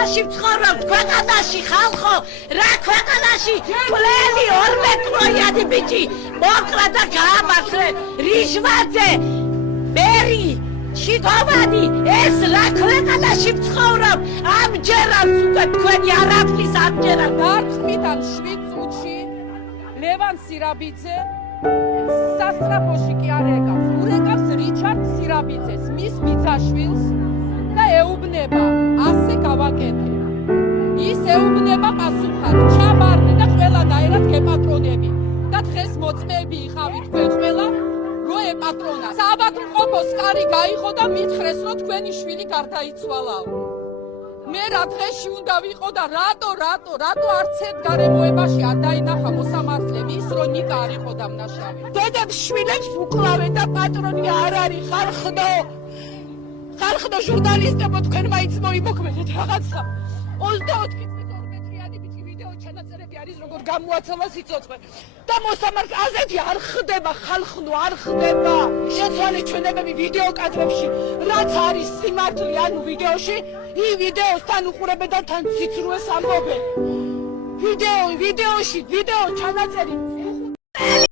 მამაში ვცხოვრობთ ქვეყანაში ხალხო რა ქვეყანაში ყველი 12 ბიჭი მოკლა და გაამართლე რიჟვაძე მერი შიგოვანი ეს რა ქვეყანაში ვცხოვრობ ამჯერად უკვე თქვენი არაფრის ამჯერად დარწმიდან 7 წუთში ლევან სირაბიძე სასტრაფოში კი არ ეკავს ურეკავს რიჩარდ სირაბიძეს მის ბიძაშვილს და ეუბნება ასე გავაკეთე ის ეუბნება პასუხად ჩაბარდე და ყველანაირად გეპატრონები და დღეს მოწმეები იყავით თქვენ ყველა რო ეპატრონა საავადმყოფოს კარი გაიღო და მითხრეს რომ თქვენი შვილი გარდაიცვალაო მე რა დღეში უნდა ვიყო და რატო არც ერთ გარემოებაში არ დაინახა მოსამართლე ის რომ ნიკა არ იყო დამნაშავე დედებს შვილებს უკლავენ და პატრონი არ არის ხალხო ჟურნალისტებო თქვენ მაინც მოიმოქმედეთ რაღაცა 24 მეტრიანი ბიჭი ვიდეო ჩანაწერები არის როგორ გამოაცოლა სიცოცხლე და მოსამართლე ასეთი არ ხდება ხალხო არ ხდება შეცვალე ჩვენებები ვიდეო კადრებში რაც არის სიმართლე ანუ ვიდეოში ი ვიდეოს თან უყურებენ და თან ციცრუეს ამბობენ ვიდეოში ვიდეო ჩანაწერი